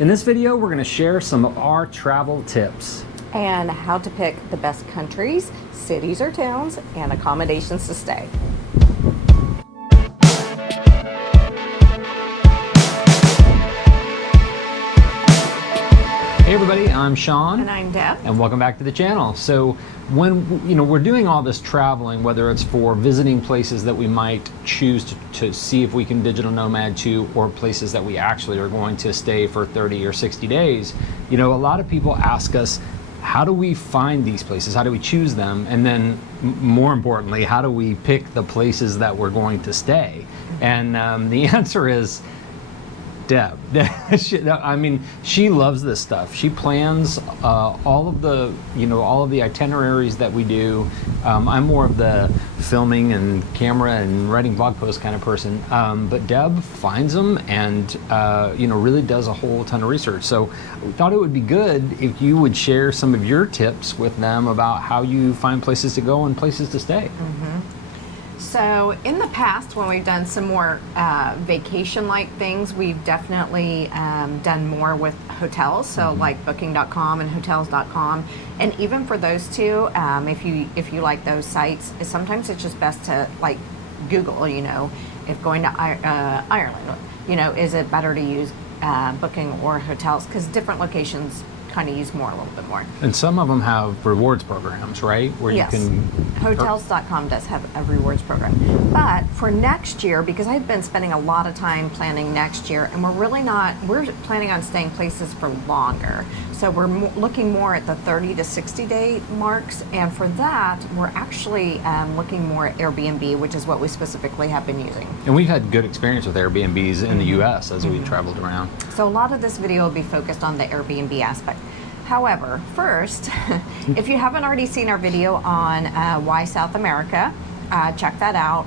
In this video, we're going to share some of our travel tips. And how to pick the best countries, cities or towns, and accommodations to stay. Hey everybody, I'm Sean. And I'm Deb. And welcome back to the channel. So when we're doing all this traveling, whether it's for visiting places that we might choose to see if we can digital nomad to, or places that we actually are going to stay for 30 or 60 days, a lot of people ask us, how do we find these places? How do we choose them? And then more importantly, how do we pick the places that we're going to stay? And the answer is Deb. She loves this stuff. She plans all of the itineraries that we do. I'm more of the filming and camera and writing blog posts kind of person. But Deb finds them and really does a whole ton of research. So we thought it would be good if you would share some of your tips with them about how you find places to go and places to stay. Mm-hmm. So in the past, when we've done some more vacation-like things, we've definitely done more with hotels. So like booking.com and hotels.com. And even for those two, if you like those sites, sometimes it's just best to like Google, if going to Ireland, is it better to use booking or hotels? Because different locations kind of use a little bit more. And some of them have rewards programs, right? Where yes. you can. Hotels.com does have a rewards program. But for next year, because I've been spending a lot of time planning next year, and we're planning on staying places for longer. So we're looking more at the 30 to 60 day marks. And for that, we're actually looking more at Airbnb, which is what we specifically have been using. And we've had good experience with Airbnbs in the US as we traveled around. So a lot of this video will be focused on the Airbnb aspect. However, first, if you haven't already seen our video on why South America, check that out.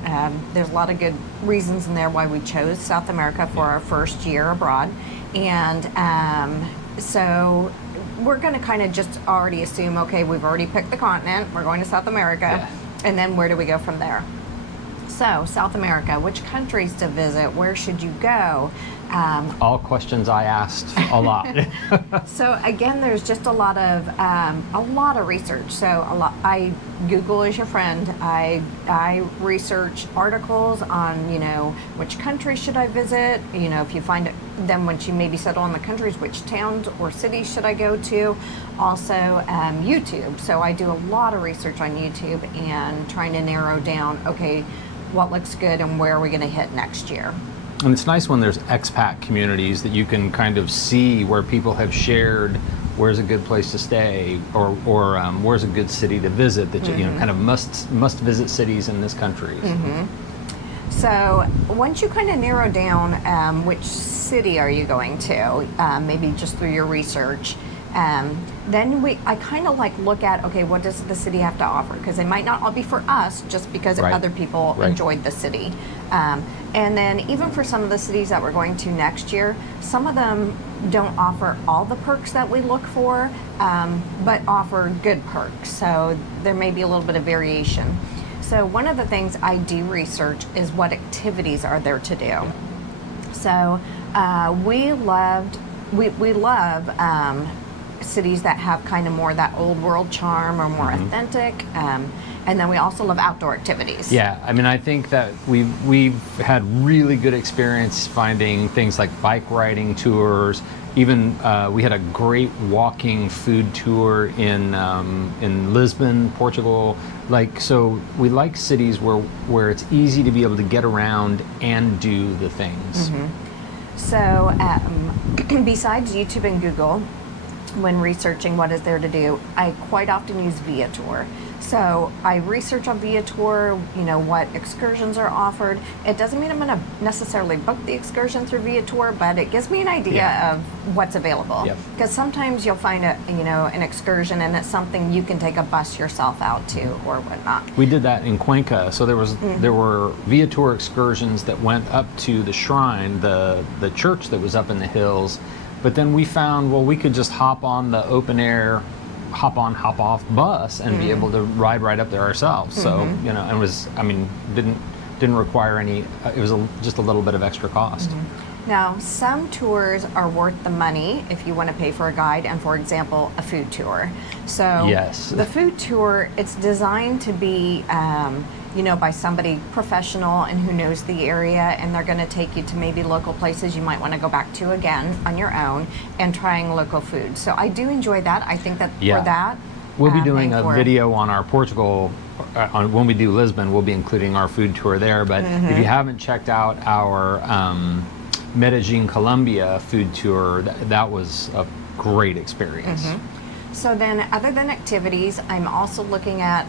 There's a lot of good reasons in there why we chose South America for our first year abroad. And so we're going to kind of just already assume, okay, we've already picked the continent, we're going to South America, and then where do we go from there? So, South America, which countries to visit, where should you go? All questions I asked a lot. So again, there's just a lot of research. So Google is your friend. I research articles on which country should I visit. If you find it, then once you maybe settle on the countries, which towns or cities should I go to? Also YouTube. So I do a lot of research on YouTube and trying to narrow down, okay, what looks good and where are we going to hit next year. And it's nice when there's expat communities that you can kind of see where people have shared where's a good place to stay or where's a good city to visit that kind of must visit cities in this country. So once you kind of narrow down which city are you going to, maybe just through your research, then I kind of like look at, okay, what does the city have to offer? Because they might not all be for us just because other people enjoyed the city. And then even for some of the cities that we're going to next year, some of them don't offer all the perks that we look for, but offer good perks. So there may be a little bit of variation. So one of the things I do research is what activities are there to do. So we love cities that have kind of more that old world charm or more authentic. And then we also love outdoor activities. Yeah, I think that we've had really good experience finding things like bike riding tours. Even we had a great walking food tour in Lisbon, Portugal. So we like cities where it's easy to be able to get around and do the things. So besides YouTube and Google, when researching what is there to do, I quite often use Viator. So I research on Viator, what excursions are offered. It doesn't mean I'm going to necessarily book the excursion through Viator, but it gives me an idea of what's available. Because sometimes you'll find an excursion and it's something you can take a bus yourself out to or whatnot. We did that in Cuenca. So there were Viator excursions that went up to the shrine, the church that was up in the hills. But then we found, we could just hop on the open air, hop on, hop off bus and be able to ride right up there ourselves. So, and didn't require any, it was just a little bit of extra cost. Now, some tours are worth the money if you want to pay for a guide, and for example, a food tour. So Yes. the food tour, it's designed to be, by somebody professional and who knows the area, and they're going to take you to maybe local places you might want to go back to again on your own and trying local food. So I do enjoy that. I think that Yeah. for that, We'll be doing and a for- video on our Portugal, when we do Lisbon, we'll be including our food tour there. But if you haven't checked out our Medellin, Colombia food tour, that was a great experience. So then, other than activities, I'm also looking at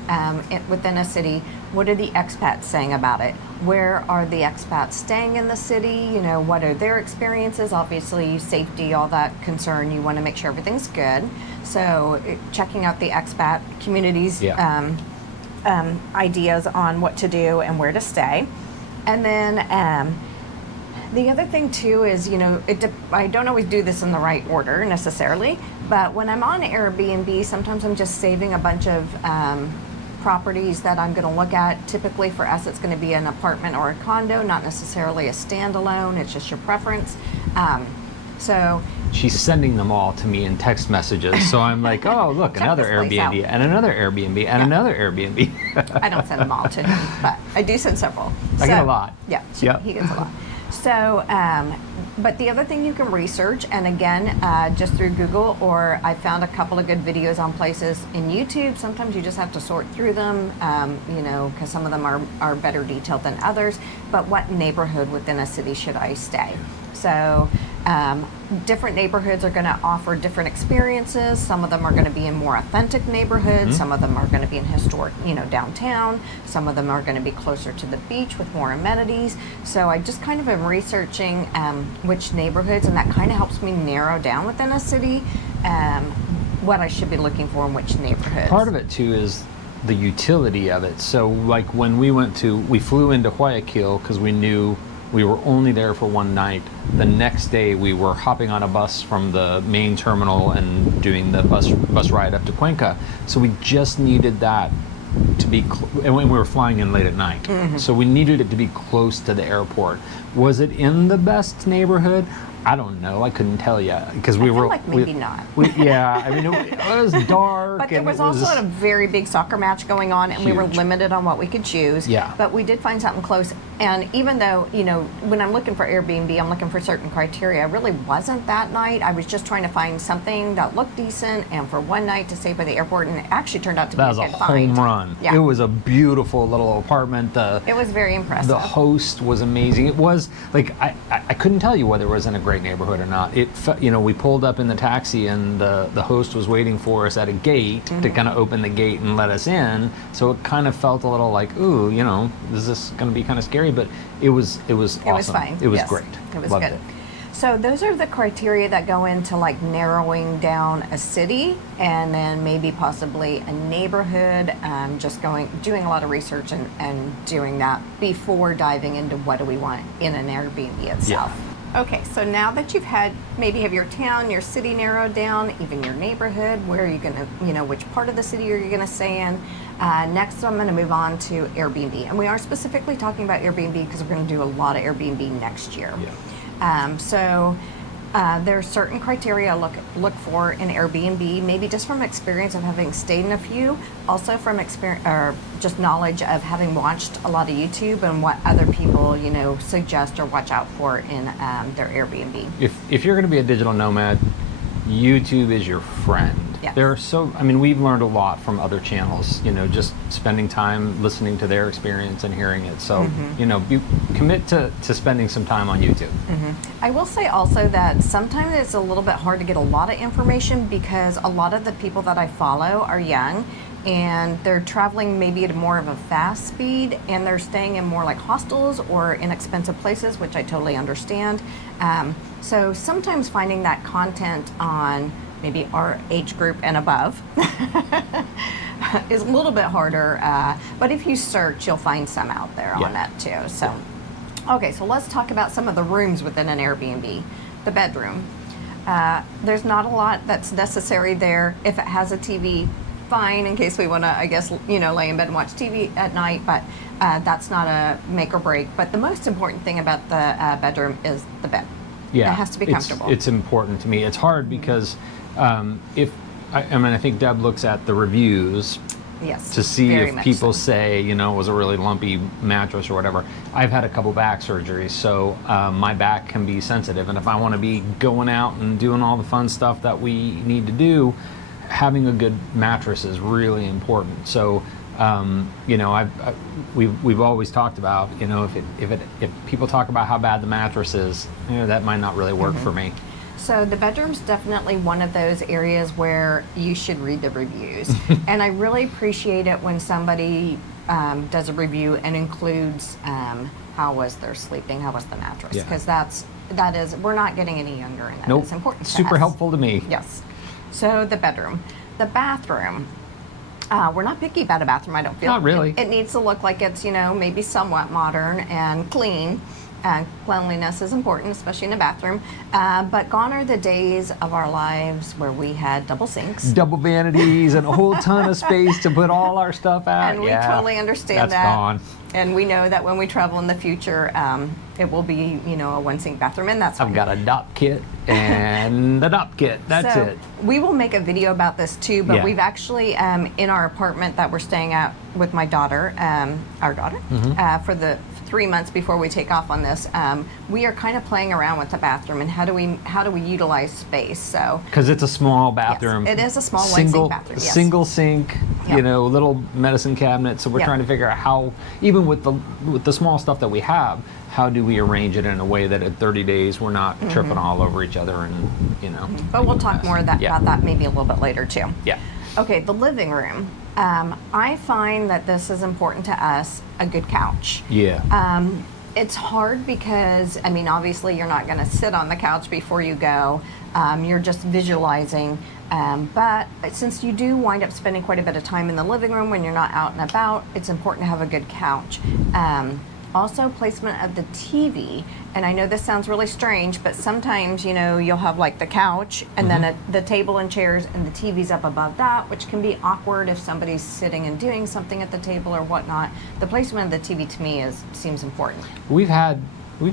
within a city, what are the expats saying about it? Where are the expats staying in the city? What are their experiences? Obviously, safety, all that concern, you want to make sure everything's good. So checking out the expat communities, Yeah. ideas on what to do and where to stay. And then the other thing too is, I don't always do this in the right order necessarily, but when I'm on Airbnb, sometimes I'm just saving a bunch of properties that I'm going to look at. Typically for us, it's going to be an apartment or a condo, not necessarily a standalone. It's just your preference. So She's sending them all to me in text messages. So I'm like, oh, look, Check another this place Airbnb out. and another Airbnb and another Airbnb. I don't send them all to him, but I do send several. I get a lot. Yeah, Yep. he gets a lot. So, but the other thing you can research, and again, just through Google, or I found a couple of good videos on places in YouTube. Sometimes you just have to sort through them, because some of them are better detailed than others. But what neighborhood within a city should I stay? So different neighborhoods are going to offer different experiences. Some of them are going to be in more authentic neighborhoods. Some of them are going to be in historic, downtown. Some of them are going to be closer to the beach with more amenities. So I just kind of am researching which neighborhoods, and that kind of helps me narrow down within a city what I should be looking for in which neighborhoods. Part of it too is the utility of it. So like when we flew into Guayaquil because we knew we were only there for one night. The next day we were hopping on a bus from the main terminal and doing the bus ride up to Cuenca. So we just needed that to be, and we were flying in late at night. So we needed it to be close to the airport. Was it in the best neighborhood? I don't know. I couldn't tell you because we I feel were like maybe not. Yeah, I mean it was dark. But there and was it also a very big soccer match going on, and we were Huge. limited on what we could choose. Yeah. But we did find something close. And even though, when I'm looking for Airbnb, I'm looking for certain criteria. I really wasn't that night. I was just trying to find something that looked decent and for one night to stay by the airport, and it actually turned out to That be was a a good home find. run. Yeah. It was a beautiful little apartment. It was very impressive. The host was amazing. It was like I couldn't tell you whether it was in a great neighborhood or not. We pulled up in the taxi and the host was waiting for us at a gate to kind of open the gate and let us in. So it kind of felt a little like, ooh, is this going to be kind of scary? But it was awesome. It was fine. It was Yes. great. It was Loved good. it. So those are the criteria that go into like narrowing down a city, and then maybe possibly a neighborhood. Just doing a lot of research and doing that before diving into what do we want in an Airbnb itself. Okay, so now that you've maybe have your town, your city narrowed down, even your neighborhood, where are you going to, which part of the city are you going to stay in? Next, I'm going to move on to Airbnb. And we are specifically talking about Airbnb because we're going to do a lot of Airbnb next year. Yeah. There are certain criteria I look for in Airbnb, maybe just from experience of having stayed in a few, also from experience or just knowledge of having watched a lot of YouTube and what other people suggest or watch out for in their Airbnb. If you're going to be a digital nomad, YouTube is your friend. Yeah. We've learned a lot from other channels, just spending time listening to their experience and hearing it. So, commit to spending some time on YouTube. I will say also that sometimes it's a little bit hard to get a lot of information because a lot of the people that I follow are young and they're traveling maybe at more of a fast speed and they're staying in more like hostels or inexpensive places, which I totally understand. So sometimes finding that content on maybe our age group and above is a little bit harder, but if you search, you'll find some out there on that too. So, okay, so let's talk about some of the rooms within an Airbnb. The bedroom. There's not a lot that's necessary there. If it has a TV, fine, in case we want to, I guess, lay in bed and watch TV at night, but that's not a make or break. But the most important thing about the bedroom is the bed. Yeah, It has to be comfortable. It's important to me. It's hard because I think Deb looks at the reviews Yes. to see very if much people so. say, it was a really lumpy mattress or whatever. I've had a couple back surgeries, so my back can be sensitive. And if I want to be going out and doing all the fun stuff that we need to do, having a good mattress is really important. So, we've always talked about, if people talk about how bad the mattress is, that might not really work for me. So the bedroom's definitely one of those areas where you should read the reviews. And I really appreciate it when somebody does a review and includes how was their sleeping, how was the mattress, Yeah. because that is, we're not getting any younger, and that Nope. is important to Super us. helpful to me. Yes. So the bedroom. The bathroom. We're not picky about a bathroom, I don't feel. Not really. It needs to look like it's, maybe somewhat modern and clean. Cleanliness is important, especially in a bathroom. But gone are the days of our lives where we had double sinks. Double vanities and a whole ton of space to put all our stuff out. And we totally understand that's that. Gone. And we know that when we travel in the future, it will be, a one sink bathroom, and that's fine. I've got a DOP kit and the DOP kit. That's So it. we will make a video about this too, but Yeah. we've actually, in our apartment that we're staying at with my daughter, our daughter, for the 3 months before we take off on this, we are kind of playing around with the bathroom and how do we utilize space. So Because it's a small bathroom. it is a small single, one-sink bathroom, yes. Single sink, Yep. little medicine cabinet. So we're Yep. trying to figure out how, even with the small stuff that we have, how do we arrange it in a way that at 30 days we're not tripping all over each other and, but we'll making a talk mess. more about that maybe a little bit later too. Yeah. Okay, the living room. I find that this is important to us, a good couch. Yeah. It's hard because, obviously you're not going to sit on the couch before you go. You're just visualizing. But since you do wind up spending quite a bit of time in the living room when you're not out and about, it's important to have a good couch. Also, placement of the TV. And I know this sounds really strange, but sometimes, you'll have like the couch and then the table and chairs and the TV's up above that, which can be awkward if somebody's sitting and doing something at the table or whatnot. The placement of the TV to me seems important. We've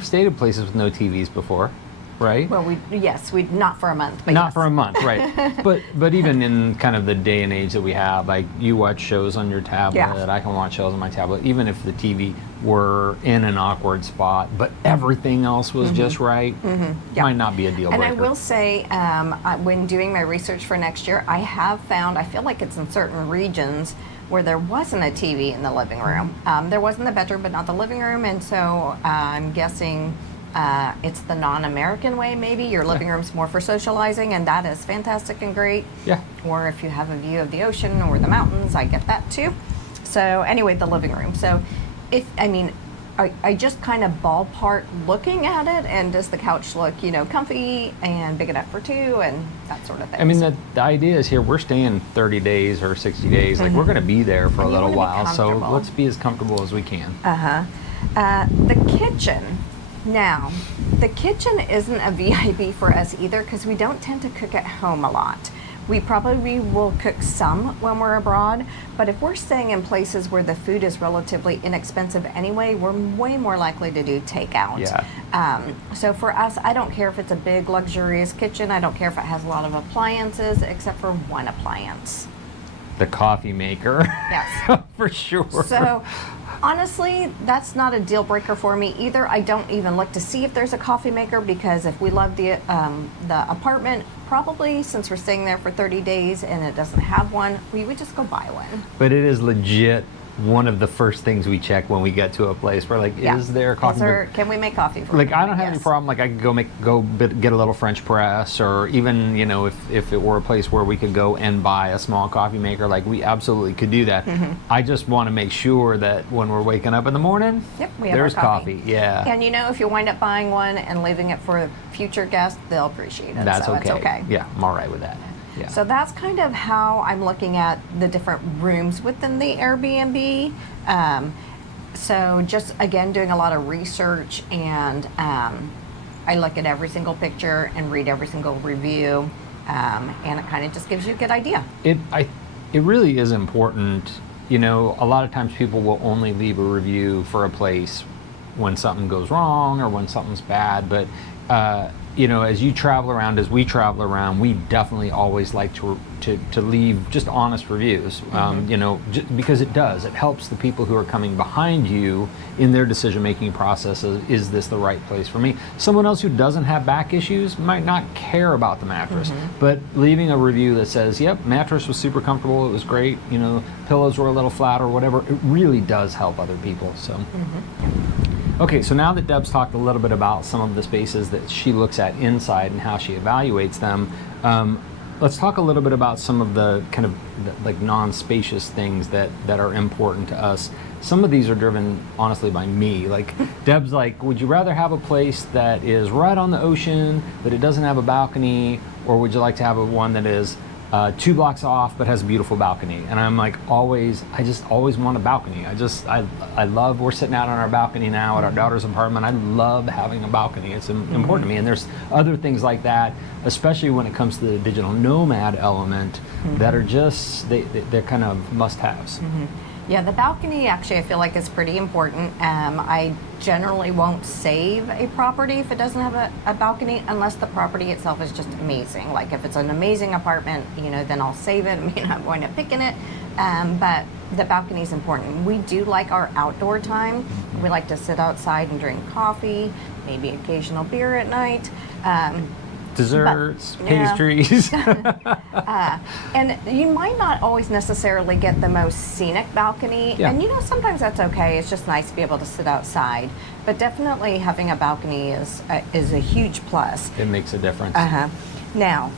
stayed in places with no TVs before, right? Well, we not for a month, but Not yes. for a month, right? but even in kind of the day and age that we have, like you watch shows on your tablet, Yeah. I can watch shows on my tablet, even if the TV were in an awkward spot, but everything else was just right, Yeah. might not be a deal breaker. And I will say, when doing my research for next year, I have found, I feel like it's in certain regions where there wasn't a TV in the living room. There was in the bedroom, but not the living room, and so I'm guessing it's the non-American way, maybe. Your living room's more for socializing, and that is fantastic and great. Yeah. Or if you have a view of the ocean or the mountains, I get that too. So anyway, the living room. So I just kind of ballpark looking at it, and does the couch look, comfy and big enough for two and that sort of thing. I mean, the idea is here, we're staying 30 days or 60 days. Like, we're going to be there for a And you little wanna be while, so comfortable. let's be as comfortable as we can. The kitchen. Now, the kitchen isn't a VIP for us either because we don't tend to cook at home a lot. We probably will cook some when we're abroad, but if we're staying in places where the food is relatively inexpensive anyway, we're way more likely to do takeout. Yeah. So for us, I don't care if it's a big luxurious kitchen. I don't care if it has a lot of appliances, except for one appliance. The coffee maker. Yes. For sure. So honestly, that's not a deal breaker for me either. I don't even look to see if there's a coffee maker because if we love the apartment, probably since we're staying there for 30 days and it doesn't have one, we would just go buy one. But it is legit one of the first things we check when we get to a place. We're like, Yeah. is there a coffee maker? Can we make coffee for Like, you? I don't have any Yes. problem. Like, I could go get a little French press, or even, if it were a place where we could go and buy a small coffee maker, like, we absolutely could do that. I just want to make sure that when we're waking up in the morning, Yep, we have there's our coffee. Yeah. And if you wind up buying one and leaving it for future guests, they'll appreciate it. That's so okay. It's okay. Yeah, I'm all right with that. Yeah. So that's kind of how I'm looking at the different rooms within the Airbnb. So just again, doing a lot of research, and I look at every single picture and read every single review, and it kind of just gives you a good idea. It really is important. A lot of times people will only leave a review for a place when something goes wrong or when something's bad, but as you travel around, as we travel around, we definitely always like to leave just honest reviews, because it helps the people who are coming behind you in their decision-making processes. Is this the right place for me? Someone else who doesn't have back issues might not care about the mattress, but leaving a review that says, yep, mattress was super comfortable, it was great, pillows were a little flat or whatever, it really does help other people. So. Okay, so now that Deb's talked a little bit about some of the spaces that she looks at inside and how she evaluates them, let's talk a little bit about some of the kind of like non-spacious things that are important to us. Some of these are driven honestly by me. Like Deb's like, would you rather have a place that is right on the ocean but it doesn't have a balcony, or would you like to have one that is 2 blocks off but has a beautiful balcony? And I'm like, I just always want a balcony. I love, we're sitting out on our balcony now at our daughter's apartment. I love having a balcony. It's important to me. And there's other things like that, especially when it comes to the digital nomad element, that are just, they're kind of must-haves. Yeah, the balcony actually I feel like is pretty important. I generally won't save a property if it doesn't have a balcony unless the property itself is just amazing. Like if it's an amazing apartment, then I'll save it. I mean, I'm going to pick in it, but the balcony is important. We do like our outdoor time. We like to sit outside and drink coffee, maybe occasional beer at night. Desserts, pastries. And you might not always necessarily get the most scenic balcony. Yeah. And sometimes that's okay. It's just nice to be able to sit outside. But definitely having a balcony is a huge plus. It makes a difference. Now,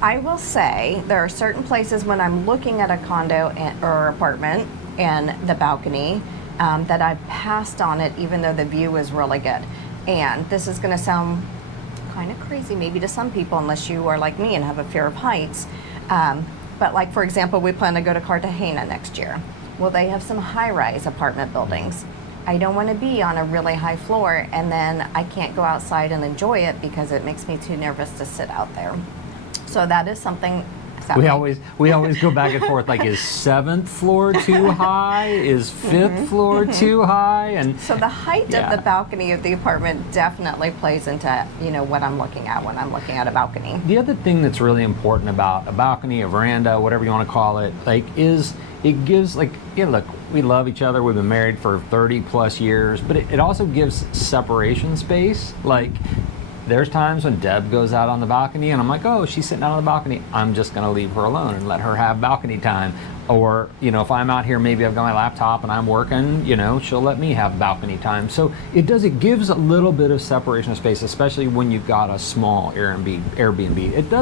I will say there are certain places when I'm looking at a condo or apartment and the balcony that I've passed on it even though the view is really good. And this is going to sound kind of crazy maybe to some people unless you are like me and have a fear of heights, but like for example, we plan to go to Cartagena next year. Well, they have some high-rise apartment buildings. I don't want to be on a really high floor and then I can't go outside and enjoy it because it makes me too nervous to sit out there. So that is something. We always go back and forth, like, is 7th floor too high? Is 5th floor too high? And so the height of the balcony of the apartment definitely plays into what I'm looking at when I'm looking at a balcony. The other thing that's really important about a balcony, a veranda, whatever you want to call it, is it gives, look, we love each other. We've been married for 30 plus years, but it also gives separation space. Like, there's times when Deb goes out on the balcony and I'm like, oh, she's sitting out on the balcony. I'm just going to leave her alone and let her have balcony time. Or, if I'm out here, maybe I've got my laptop and I'm working, she'll let me have balcony time. So it gives a little bit of separation of space, especially when you've got a small Airbnb.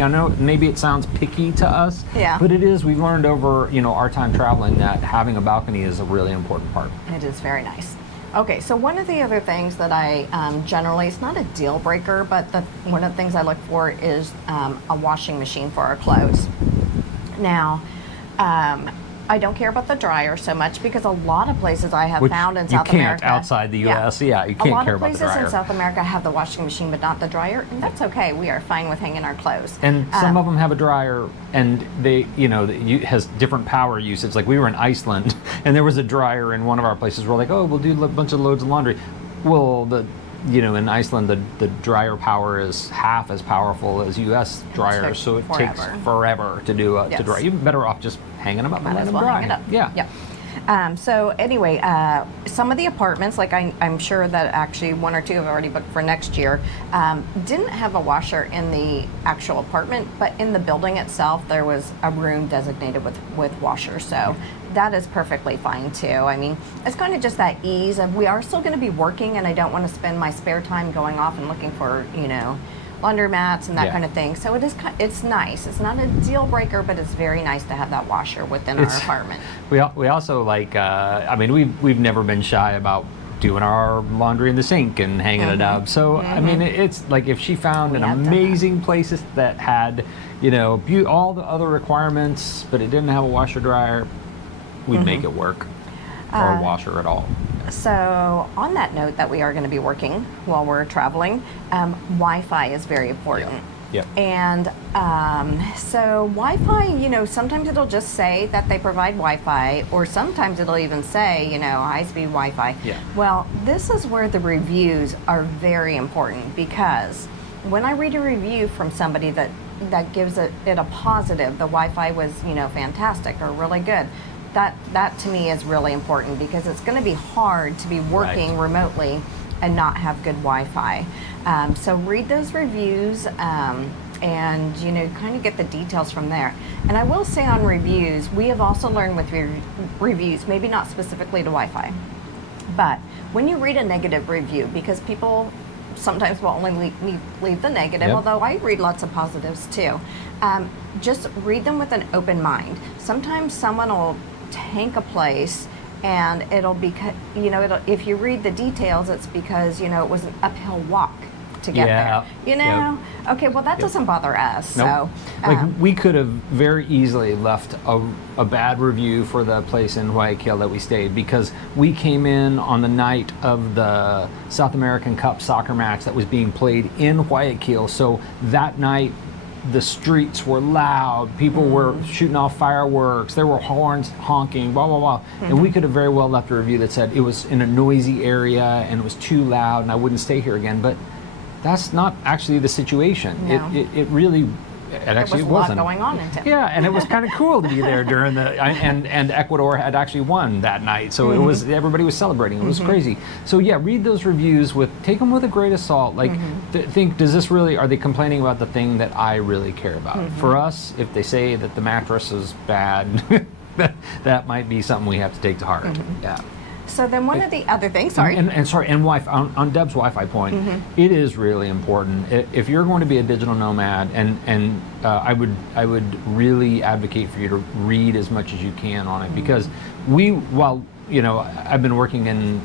I know maybe it sounds picky to us, but it is. We've learned over, our time traveling that having a balcony is a really important part. It is very nice. Okay, so one of the other things that I generally, it's not a deal breaker, but one of the things I look for is a washing machine for our clothes. Now, I don't care about the dryer so much because a lot of places I have found in South America. You can't outside the U.S. You can't care about the dryer. A lot of places in South America have the washing machine but not the dryer, and that's okay. We are fine with hanging our clothes. And some of them have a dryer, and they, has different power usage. Like we were in Iceland, and there was a dryer in one of our places. We're like, oh, we'll do a bunch of loads of laundry. Well, in Iceland, the dryer power is half as powerful as U.S. dryers, so it takes forever to dry. You're better off just hanging them up and letting them dry. Hang it up. Yeah. So anyway, some of the apartments, like I'm sure that actually 1 or 2 have already booked for next year, didn't have a washer in the actual apartment, but in the building itself, there was a room designated with washers. So that is perfectly fine too. I mean, it's kind of just that ease of we are still going to be working, and I don't want to spend my spare time going off and looking for laundromats and that kind of thing. So it's nice. It's not a deal breaker, but it's very nice to have that washer within our apartment. We also like. We've never been shy about doing our laundry in the sink and hanging it up. So I mean, it's like if she found an amazing place that had all the other requirements, but it didn't have a washer dryer, we'd make it work, or a washer at all. So on that note that we are going to be working while we're traveling, Wi-Fi is very important. Yep. And so Wi-Fi, sometimes it'll just say that they provide Wi-Fi, or sometimes it'll even say, high-speed Wi-Fi. Yeah. Well, this is where the reviews are very important, because when I read a review from somebody that gives it a positive, the Wi-Fi was, fantastic or really good, that to me is really important, because it's going to be hard to be working remotely and not have good Wi-Fi. So read those reviews and kind of get the details from there. And I will say on reviews, we have also learned with reviews, maybe not specifically to Wi-Fi, but when you read a negative review, because people sometimes will only leave the negative, although I read lots of positives too. Just read them with an open mind. Sometimes someone will tank a place, and it'll be, if you read the details, it's because, it was an uphill walk to get there. Okay, well, that doesn't bother us. Nope. So, we could have very easily left a bad review for the place in Guayaquil that we stayed, because we came in on the night of the South American Cup soccer match that was being played in Guayaquil. So that night, the streets were loud, people were shooting off fireworks, there were horns honking, blah, blah, blah. And we could have very well left a review that said it was in a noisy area and it was too loud and I wouldn't stay here again. But that's not actually the situation. No. It really, actually there was a wasn't. lot going on in town. Yeah, and it was kind of cool to be there during the, and Ecuador had actually won that night, so it was, everybody was celebrating. It was crazy. So yeah, read those reviews take them with a grain of salt. Like, think, does this really, are they complaining about the thing that I really care about? For us, if they say that the mattress is bad, that might be something we have to take to heart. Yeah. So then one of the other things, and Wi-Fi, on Deb's Wi-Fi point, it is really important. If you're going to be a digital nomad, and I would really advocate for you to read as much as you can on it, because I've been working in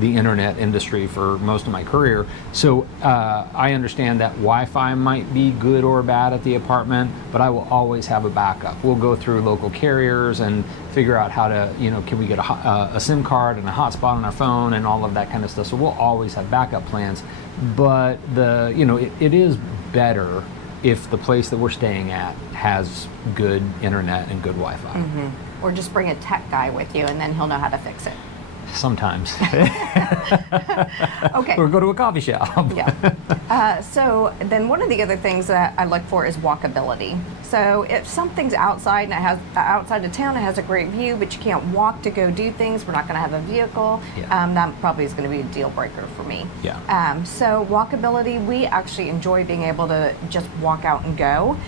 the internet industry for most of my career, so I understand that Wi-Fi might be good or bad at the apartment, but I will always have a backup. We'll go through local carriers and figure out how to, can we get a SIM card and a hotspot on our phone and all of that kind of stuff. So we'll always have backup plans, but it is better if the place that we're staying at has good internet and good Wi-Fi. Or just bring a tech guy with you, and then he'll know how to fix it. Sometimes. Okay. Or go to a coffee shop. Yeah. So then one of the other things that I look for is walkability. So if something's outside and it has outside of town, it has a great view, but you can't walk to go do things, we're not going to have a vehicle. That probably is going to be a deal breaker for me. So walkability, we actually enjoy being able to just walk out and go.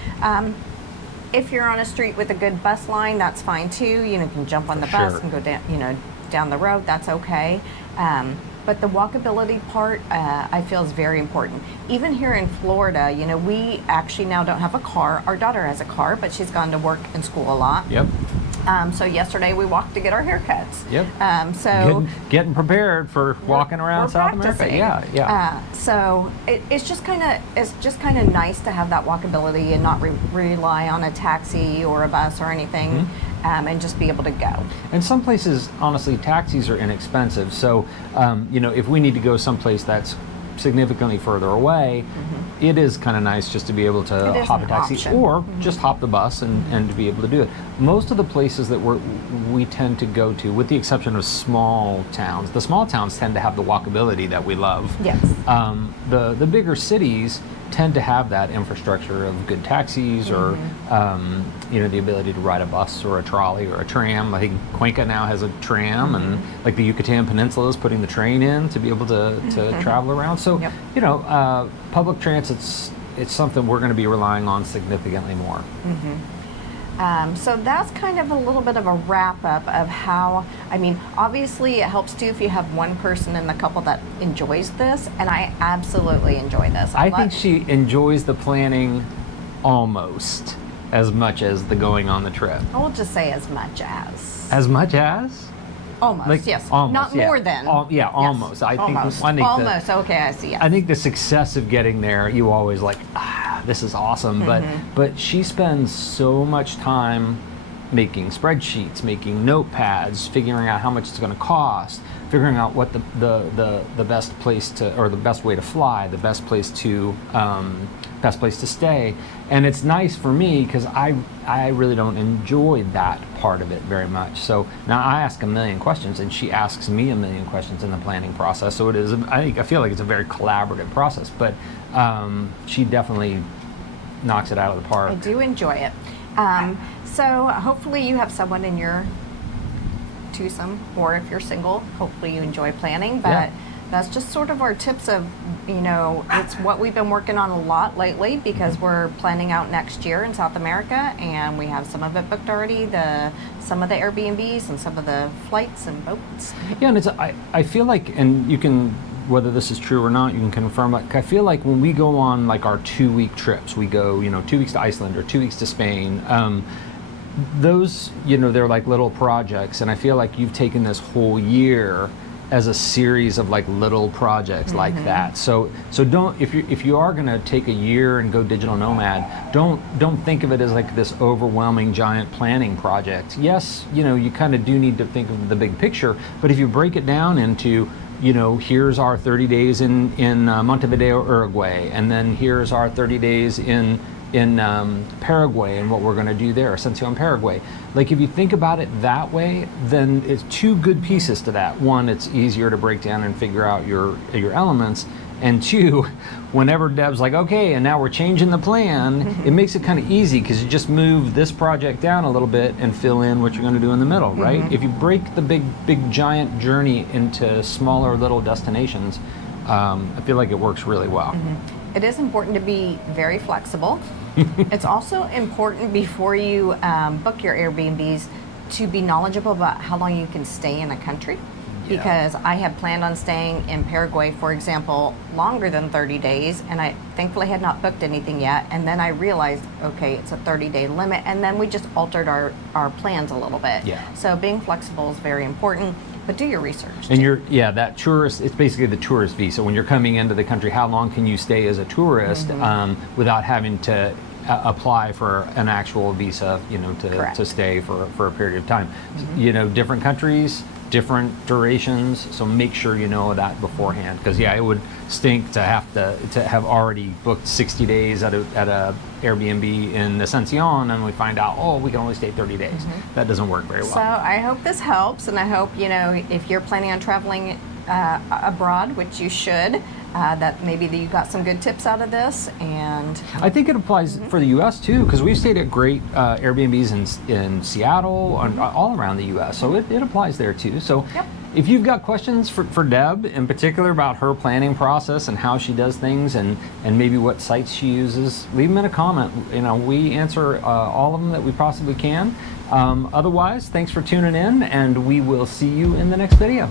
If you're on a street with a good bus line, that's fine too. You can jump on the bus and go down, down the road, that's okay. But the walkability part, I feel is very important. Even here in Florida, we actually now don't have a car. Our daughter has a car, but she's gone to work and school a lot. So yesterday we walked to get our haircuts. So getting prepared for walking around South practicing. America. So it's just kind of nice to have that walkability and not rely on a taxi or a bus or anything. And just be able to go. And some places, honestly, taxis are inexpensive. So, if we need to go someplace that's significantly further away, it is kind of nice just to be able to hop a taxi or just hop the bus and to be able to do it. Most of the places that we tend to go to, with the exception of small towns, the small towns tend to have the walkability that we love. Yes. The bigger cities tend to have that infrastructure of good taxis or the ability to ride a bus or a trolley or a tram. I think Cuenca now has a tram, and like the Yucatan Peninsula is putting the train in to be able to travel around. So public transit's it's something we're going to be relying on significantly more. So that's kind of a little bit of a wrap up of how, obviously it helps too if you have one person in the couple that enjoys this, and I absolutely enjoy this. I think she enjoys the planning almost as much as the going on the trip. I'll just say as much as. As much as? Almost, yes. Almost, not more than. Almost. Yes. I think almost. Okay, I see. Yes. I think the success of getting there, you always like, this is awesome. But she spends so much time making spreadsheets, making notepads, figuring out how much it's going to cost, figuring out what the best place to, or the best way to fly, the best place to best place to stay. And it's nice for me because I really don't enjoy that part of it very much. So now I ask a million questions and she asks me a million questions in the planning process. So it is, I feel like it's a very collaborative process, but she definitely knocks it out of the park. I do enjoy it. So hopefully you have someone in your twosome, or if you're single, hopefully you enjoy planning. But Yeah. that's just sort of our tips of, it's what we've been working on a lot lately because we're planning out next year in South America, and we have some of it booked already, some of the Airbnbs and some of the flights and boats. Yeah, and I feel like, and you can, whether this is true or not, you can confirm it. I feel like when we go on like our 2-week trips, we go, 2 weeks to Iceland or 2 weeks to Spain, those, they're like little projects, and I feel like you've taken this whole year as a series of like little projects like that. So don't, if you are going to take a year and go digital nomad, don't think of it as like this overwhelming giant planning project. Yes, you kind of do need to think of the big picture, but if you break it down into, here's our 30 days in Montevideo, Uruguay, and then here's our 30 days in Paraguay and what we're going to do there, Ascension, Paraguay. Like if you think about it that way, then it's two good pieces to that. One, it's easier to break down and figure out your elements, and two, whenever Deb's like, okay, and now we're changing the plan, it makes it kind of easy because you just move this project down a little bit and fill in what you're going to do in the middle, right? If you break the big giant journey into smaller little destinations, I feel like it works really well. It is important to be very flexible. It's also important before you book your Airbnbs to be knowledgeable about how long you can stay in a country. Yeah. Because I had planned on staying in Paraguay, for example, longer than 30 days, and I thankfully had not booked anything yet. And then I realized, okay, it's a 30-day limit, and then we just altered our plans a little bit. Yeah. So being flexible is very important, but do your research. And that tourist, it's basically the tourist visa. When you're coming into the country, how long can you stay as a tourist without having to apply for an actual visa, to stay for a period of time? Different countries, different durations, so make sure you know that beforehand, because it would stink to have already booked 60 days at a Airbnb in Ascension and we find out, we can only stay 30 days. That doesn't work very well. So I hope this helps, and I hope if you're planning on traveling abroad, which you should, that maybe you got some good tips out of this. And I think it applies for the U.S. too, because we've stayed at great Airbnbs in Seattle, all around the U.S. So it applies there too. So if you've got questions for Deb in particular about her planning process and how she does things and maybe what sites she uses, leave them in a comment. We answer all of them that we possibly can. Otherwise, thanks for tuning in, and we will see you in the next video.